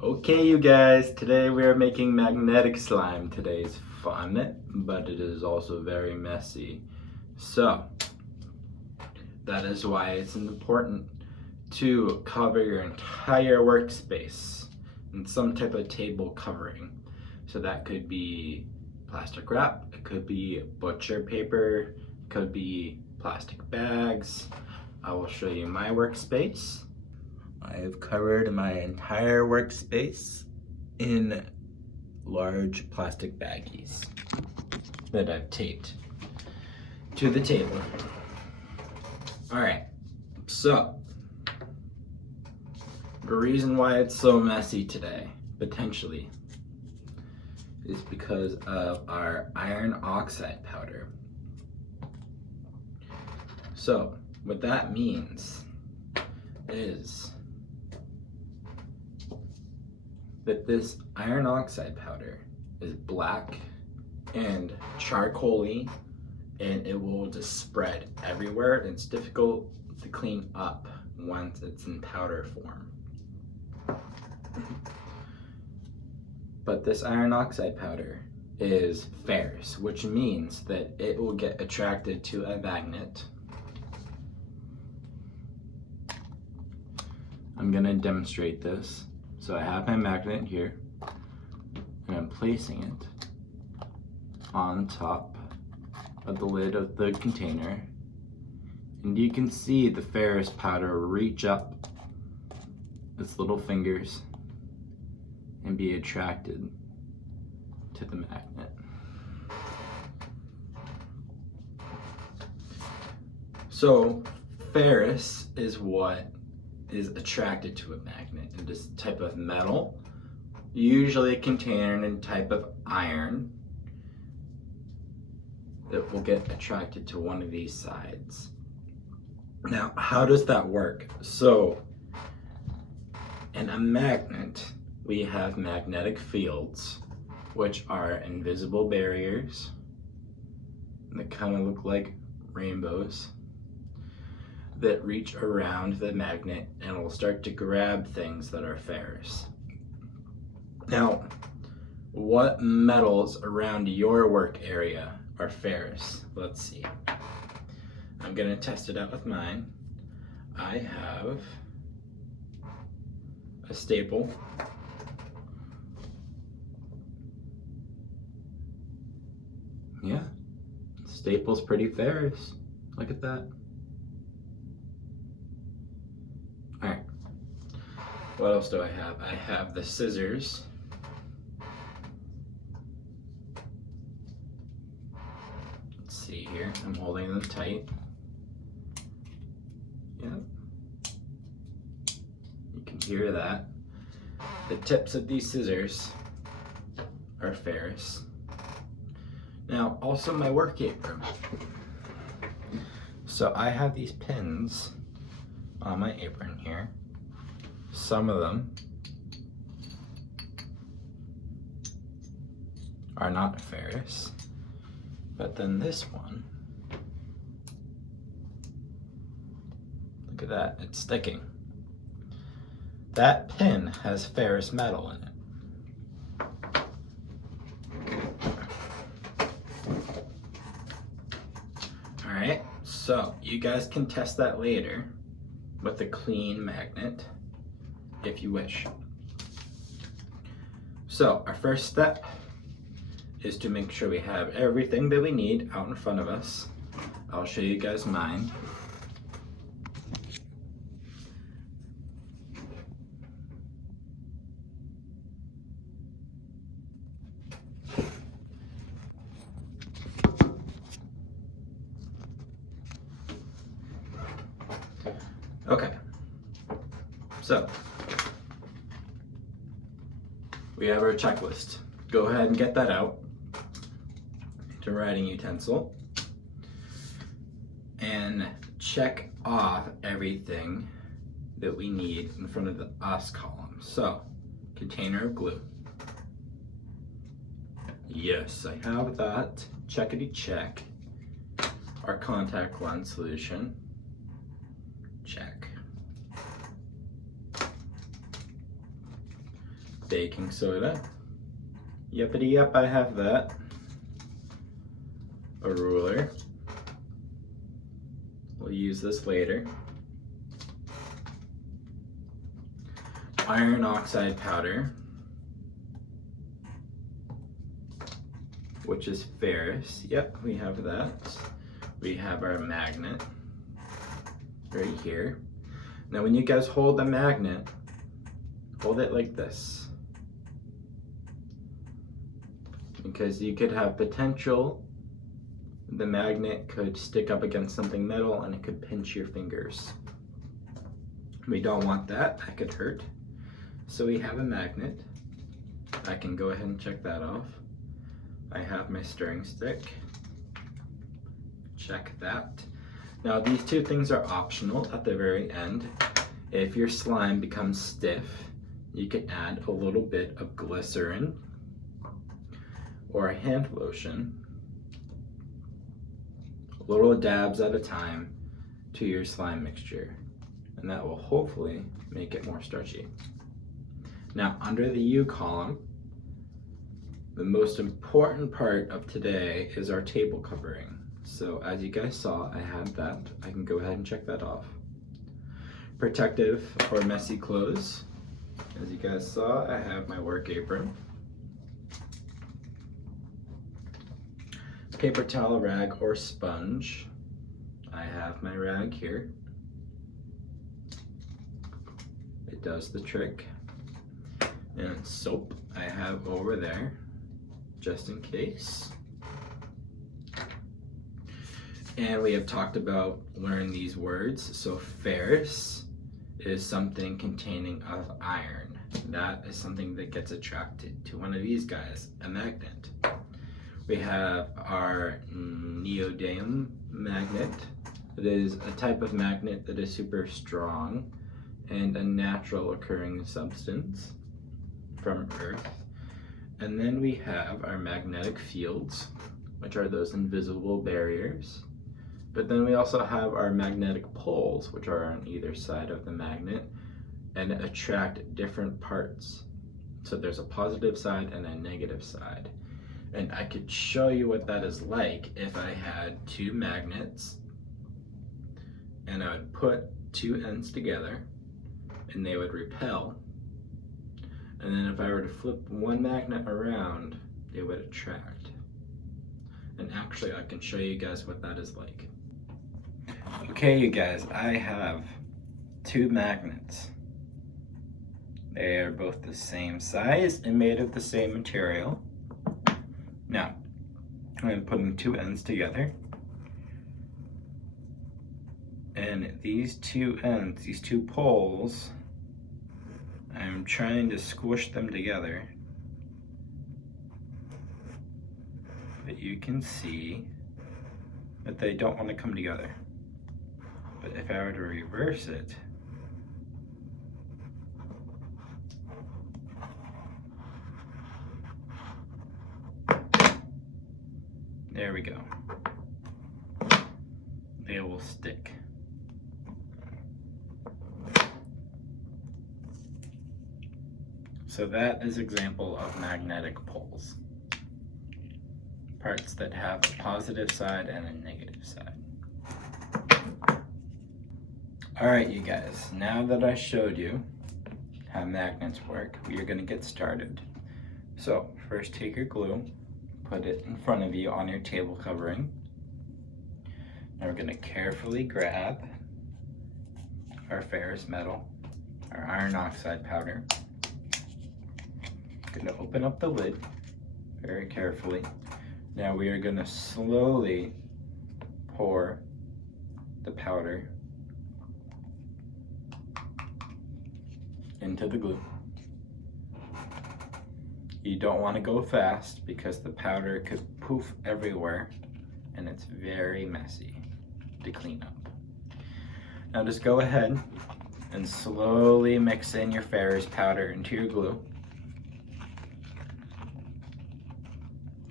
Okay, you guys, today we are making magnetic slime. Today's fun, but it is also very messy. So, that is why it's important to cover your entire workspace in some type of table covering. So that could be plastic wrap, it could be butcher paper, it could be plastic bags. I will show you my workspace. I have covered my entire workspace in large plastic baggies that I've taped to the table. All right, so the reason why it's so messy today, potentially, is because of our iron oxide powder. So what that means is that this iron oxide powder is black and charcoaly, and it will just spread everywhere. It's difficult to clean up once it's in powder form. But this iron oxide powder is ferrous, which means that it will get attracted to a magnet. I'm gonna demonstrate this. So I have my magnet here, and I'm placing it on top of the lid of the container. And you can see the ferrous powder reach up its little fingers and be attracted to the magnet. So ferrous is what is attracted to a magnet. It is a type of metal, usually contained in a type of iron, that will get attracted to one of these sides. Now, how does that work? So, in a magnet, we have magnetic fields, which are invisible barriers that kind of look like rainbows, that reach around the magnet and will start to grab things that are ferrous. Now, what metals around your work area are ferrous? Let's see. I'm gonna test it out with mine. I have a staple. Yeah, staple's pretty ferrous. Look at that. All right, what else do I have? I have the scissors. Let's see here, I'm holding them tight. Yep, you can hear that. The tips of these scissors are ferrous. Now, also my work apron. So I have these pins on my apron here. Some of them are not ferrous, but then this one, look at that, it's sticking. That pin has ferrous metal in it. All right, so you guys can test that later with a clean magnet if you wish. So our first step is to make sure we have everything that we need out in front of us. I'll show you guys mine. Okay, so we have our checklist. Go ahead and get that out to writing utensil and check off everything that we need in front of the us column. So, container of glue. Yes, I have that. Checkity check. Our contact lens solution. Check. baking soda. Yippity yep, I have that. A ruler. We'll use this later. Iron oxide powder, which is ferrous. Yep, we have that. We have our magnet right here. Now when you guys hold the magnet, hold it like this, because you could have potential the magnet could stick up against something metal and it could pinch your fingers. We don't want that, that could hurt. So we have a magnet. I can go ahead and check that off. I have my stirring stick. Check that. Now these two things are optional at the very end. If your slime becomes stiff, you can add a little bit of glycerin or a hand lotion, little dabs at a time, to your slime mixture, and that will hopefully make it more starchy. Now under the U column, the most important part of today is our table covering. So as you guys saw, I have that. I can go ahead and check that off. Protective for messy clothes. As you guys saw, I have my work apron. Paper towel, rag, or sponge. I have my rag here. It does the trick. And soap I have over there, just in case. And we have talked about learning these words. So ferrous is something containing of iron. That is something that gets attracted to one of these guys, a magnet. We have our neodymium magnet. It is a type of magnet that is super strong and a natural occurring substance from Earth. And then we have our magnetic fields, which are those invisible barriers. But then we also have our magnetic poles, which are on either side of the magnet and attract different parts. So there's a positive side and a negative side. And I could show you what that is like if I had two magnets and I would put two ends together and they would repel. And then if I were to flip one magnet around, they would attract. And actually I can show you guys what that is like. Okay, you guys, I have two magnets. They are both the same size and made of the same material. Now, I'm putting two ends together. And these two ends, these two poles, I'm trying to squish them together. But you can see that they don't want to come together. But if I were to reverse it, there we go. They will stick. So that is an example of magnetic poles. Parts that have a positive side and a negative side. All right, you guys, now that I showed you how magnets work, we are gonna get started. So first take your glue, put it in front of you on your table covering. Now we're gonna carefully grab our ferrous metal, our iron oxide powder. Gonna open up the lid very carefully. Now we are gonna slowly pour the powder into the glue. You don't want to go fast because the powder could poof everywhere and it's very messy to clean up. Now just go ahead and slowly mix in your ferrous powder into your glue.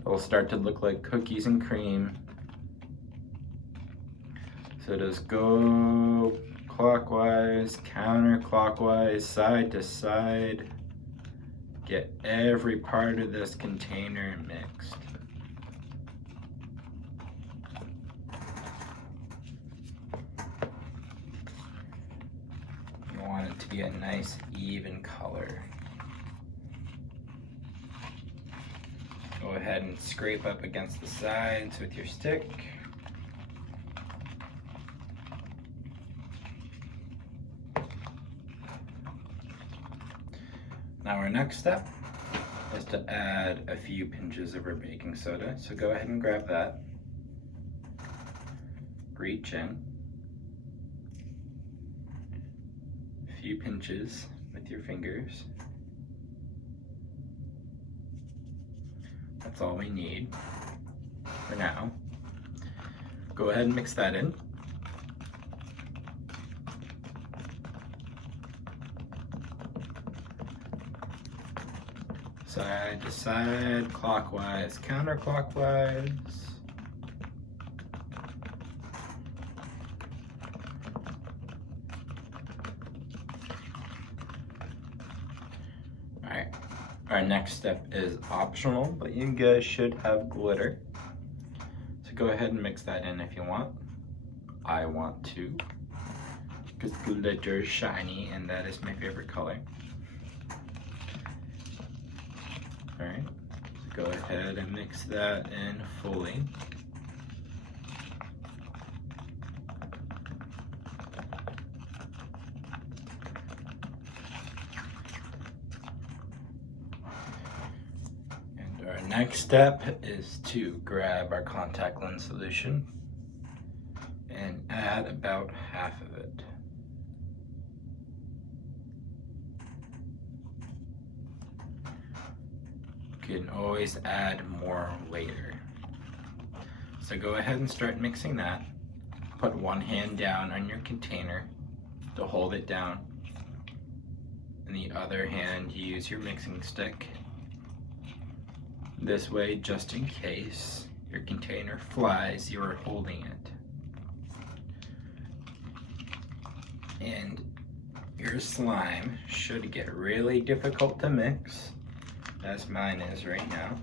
It'll start to look like cookies and cream. So just go clockwise, counterclockwise, side to side. Get every part of this container mixed. You want it to be a nice even color. Go ahead and scrape up against the sides with your stick. Now our next step is to add a few pinches of our baking soda. So go ahead and grab that. Reach in. A few pinches with your fingers. That's all we need for now. Go ahead and mix that in. Side to side, clockwise, counterclockwise. All right, our next step is optional, but you guys should have glitter. So go ahead and mix that in if you want. I want to, because glitter is shiny and that is my favorite color. All right, so go ahead and mix that in fully. And our next step is to grab our contact lens solution and add about half of it. You can always add more later. So go ahead and start mixing that. Put one hand down on your container to hold it down. And the other hand, use your mixing stick. This way, just in case your container flies, you are holding it. And your slime should get really difficult to mix, as mine is right now.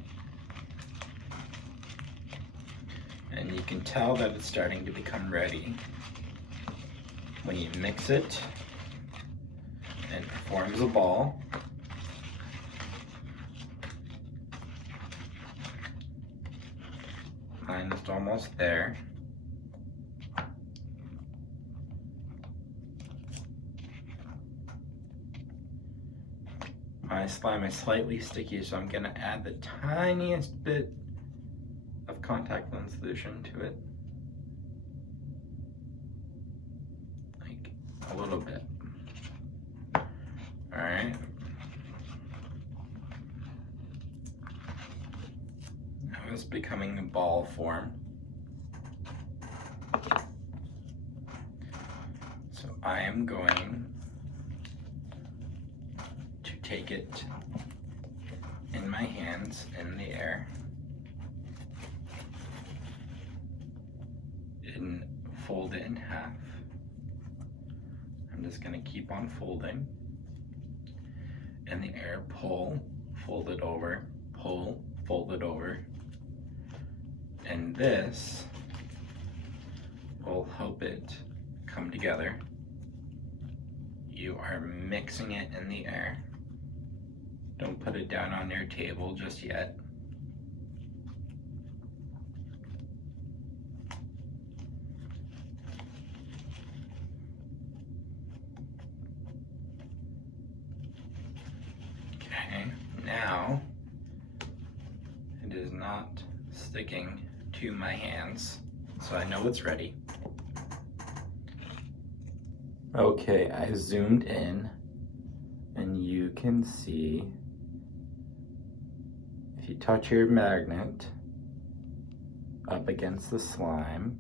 And you can tell that it's starting to become ready when you mix it and it forms a ball. Mine is almost there. My slime is slightly sticky, so I'm gonna add the tiniest bit of contact lens solution to it. Like a little bit. All right. Now it's becoming a ball form. So I am going take it in my hands in the air and fold it in half. I'm just going to keep on folding. In the air, pull, fold it over, pull, fold it over. And this will help it come together. You are mixing it in the air. Don't put it down on your table just yet. Okay, now it is not sticking to my hands, so I know it's ready. Okay, I zoomed in and you can see if you touch your magnet up against the slime,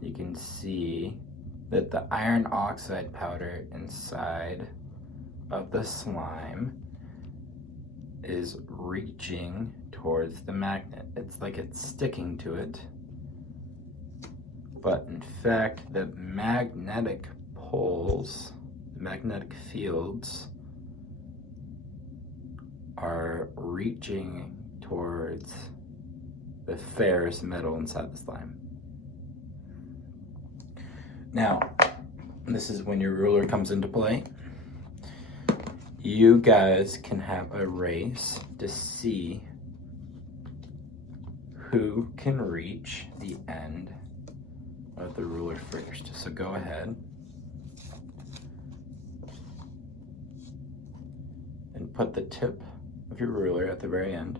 you can see that the iron oxide powder inside of the slime is reaching towards the magnet. It's like it's sticking to it. But in fact, the magnetic poles, magnetic fields, are reaching towards the ferrous metal inside the slime. Now, this is when your ruler comes into play. You guys can have a race to see who can reach the end of the ruler first. So go ahead and put the tip of your ruler at the very end.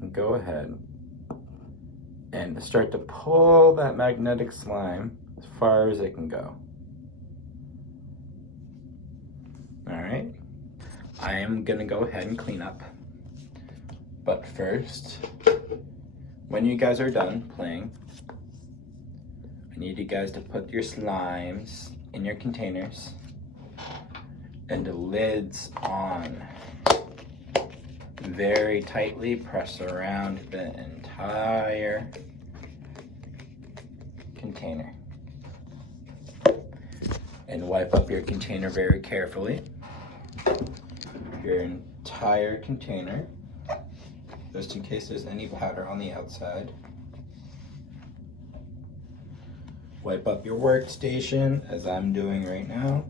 And go ahead and start to pull that magnetic slime as far as it can go. All right, I am gonna go ahead and clean up. But first, when you guys are done playing, I need you guys to put your slimes in your containers and the lids on. Very tightly press around the entire container. And wipe up your container very carefully. Your entire container, just in case there's any powder on the outside. Wipe up your workstation, as I'm doing right now.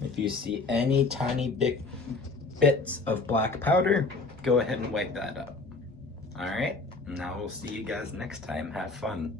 If you see any tiny bits of black powder, go ahead and wipe that up. All right, now we'll see you guys next time. Have fun.